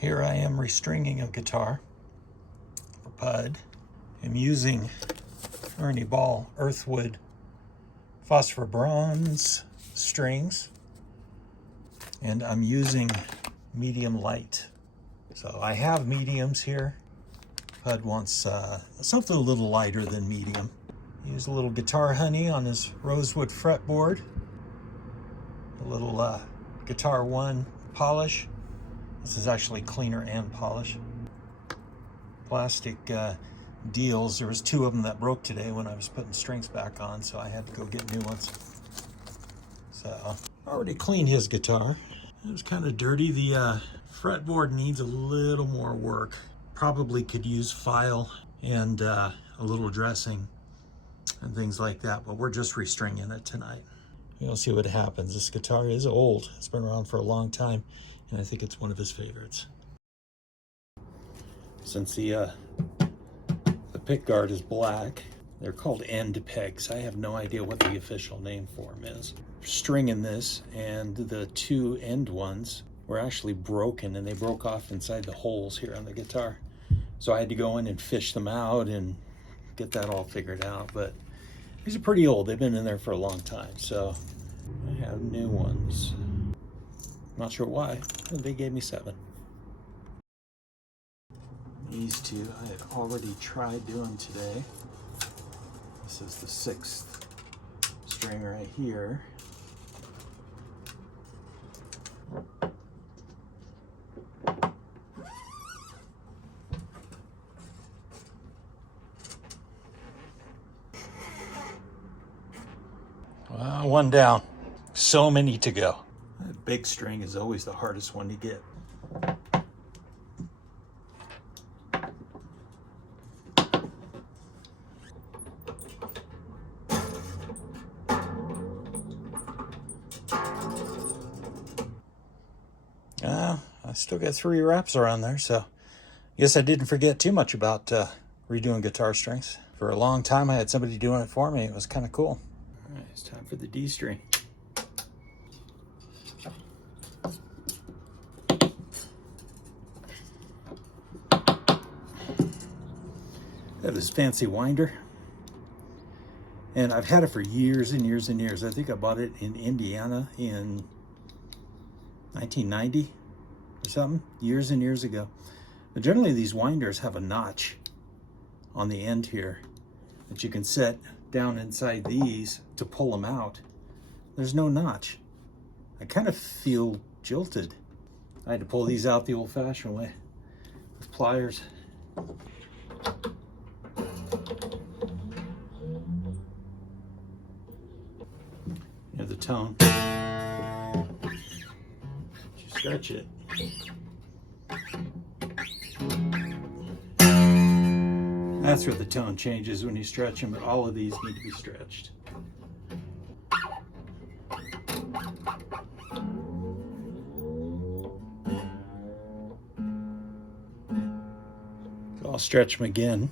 Here I am restringing a guitar for Pud. I'm using Ernie Ball Earthwood phosphor bronze strings, and I'm using medium light. So I have mediums here. Pud wants something a little lighter than medium. Use a little guitar honey on his rosewood fretboard. A little Guitar One polish. This is actually cleaner and polish. Plastic deals. There was 2 of them that broke today when I was putting strings back on, so I had to go get new ones. So I already cleaned his guitar. It was kind of dirty. The fretboard needs a little more work. Probably could use file and a little dressing and things like that, but we're just restringing it tonight. We'll see what happens. This guitar is old. It's been around for a long time, and I think it's one of his favorites. Since the pick guard is black, they're called end pegs. I have no idea what the official name for them is. Stringing this, and the 2 end ones were actually broken, and they broke off inside the holes here on the guitar. So I had to go in and fish them out and get that all figured out. But these are pretty old. They've been in there for a long time. So I have new ones. Not sure why. They gave me 7. These 2 I had already tried doing today. This is the 6th string right here. Well, 1 down. So many to go. That big string is always the hardest one to get. I still got 3 wraps around there, so I guess I didn't forget too much about redoing guitar strings. For a long time I had somebody doing it for me. It was kind of cool. All right, it's time for the D string. I have this fancy winder, and I've had it for years and years and years. I think I bought it in Indiana in 1990 or something, years and years ago. But generally these winders have a notch on the end here that you can set down inside these to pull them out. There's no notch. I kind of feel jilted. I had to pull these out the old-fashioned way with pliers. You know the tone. You stretch it. That's where the tone changes when you stretch them, but all of these need to be stretched. So I'll stretch them again.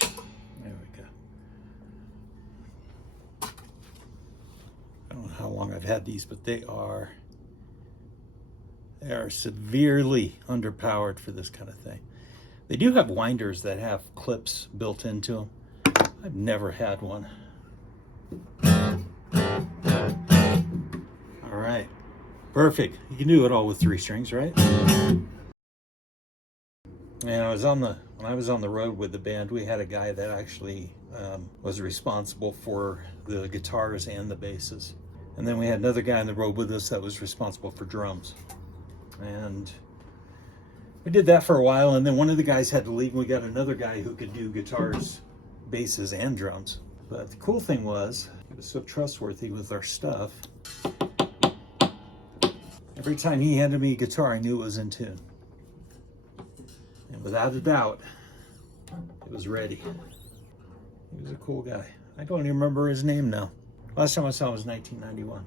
There we go. I don't know how long I've had these, but they are severely underpowered for this kind of thing. They do have winders that have clips built into them. I've never had one. All right, perfect. You can do it all with 3 strings, right? And when I was on the road with the band, we had a guy that actually was responsible for the guitars and the basses. And then we had another guy on the road with us that was responsible for drums. And we did that for a while, and then one of the guys had to leave, and we got another guy who could do guitars, basses, and drums. But the cool thing was, he was so trustworthy with our stuff. Every time he handed me a guitar, I knew it was in tune. And without a doubt, it was ready. He was a cool guy. I don't even remember his name now. Last time I saw him was 1991.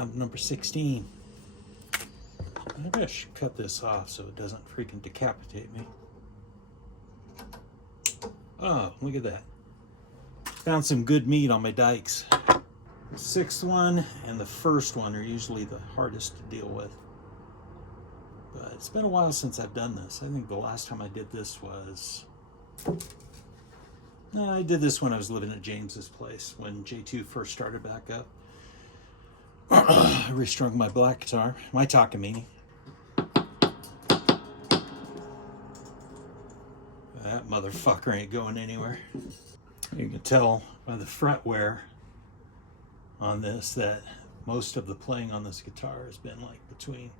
down to number 16. Maybe I should cut this off so it doesn't freaking decapitate me. Oh, look at that. Found some good meat on my dikes. The sixth one and the first one are usually the hardest to deal with. But it's been a while since I've done this. I think the last time I did this was... No, I did this when I was living at James's place, when J2 first started back up. I restrung my black guitar, my Takamine. That motherfucker ain't going anywhere. You can tell by the fret wear on this that most of the playing on this guitar has been like between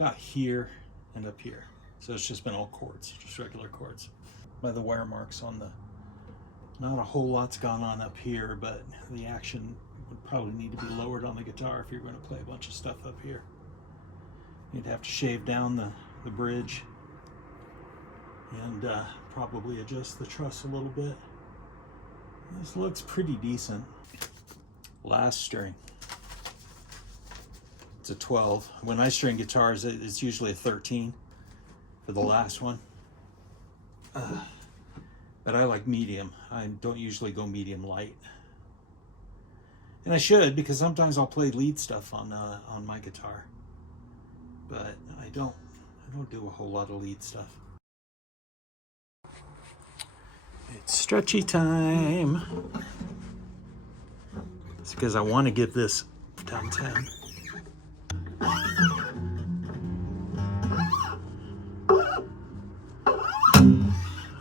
about here and up here. So it's just been all chords, just regular chords. By the wear marks on the, not a whole lot's gone on up here, but the action would probably need to be lowered on the guitar if you're going to play a bunch of stuff up here. You'd have to shave down the bridge and probably adjust the truss a little bit. This looks pretty decent. Last string. It's a 12. When I string guitars, it's usually a 13 for the last one. But I like medium. I don't usually go medium light. And I should, because sometimes I'll play lead stuff on my guitar. But I don't do a whole lot of lead stuff. It's stretchy time. It's because I want to give this down 10.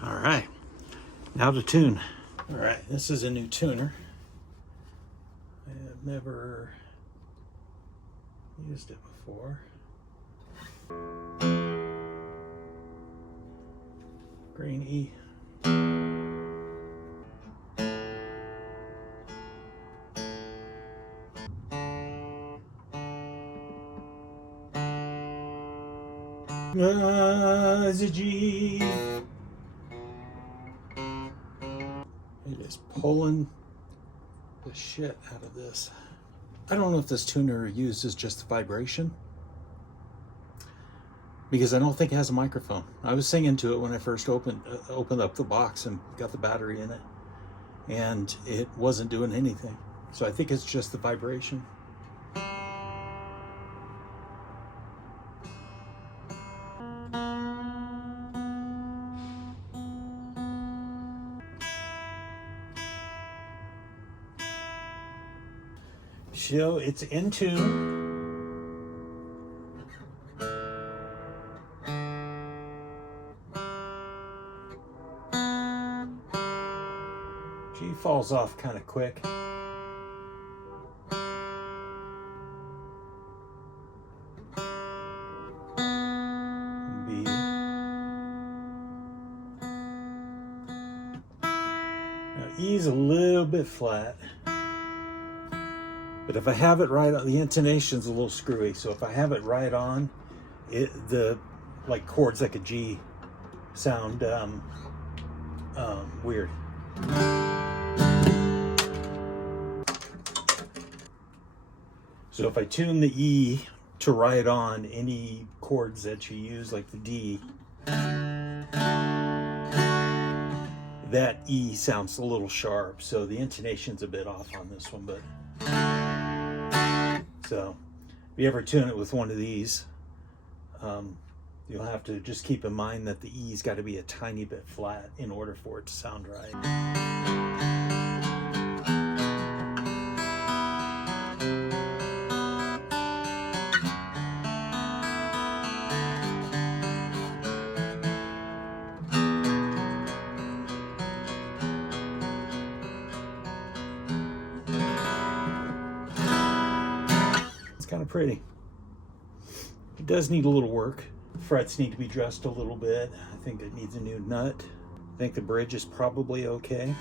All right, now to tune. All right, this is a new tuner. I have never used it before. Green E. It's a G. It is pulling the shit out of this. I don't know if this tuner uses just the vibration, because I don't think it has a microphone. I was singing to it when I first opened up the box and got the battery in it, and it wasn't doing anything. So I think it's just the vibration. So it's in tune. G falls off kind of quick. B. Now E's a little bit flat. But if I have it right on, the intonation's a little screwy. So if I have it right on, the like chords like a G sound weird. So if I tune the E to right on any chords that you use, like the D, that E sounds a little sharp. So the intonation's a bit off on this one, but. So if you ever tune it with one of these, you'll have to just keep in mind that the E's got to be a tiny bit flat in order for it to sound right. Kind of pretty. It does need a little work. Frets need to be dressed a little bit. I think it needs a new nut. I think the bridge is probably okay.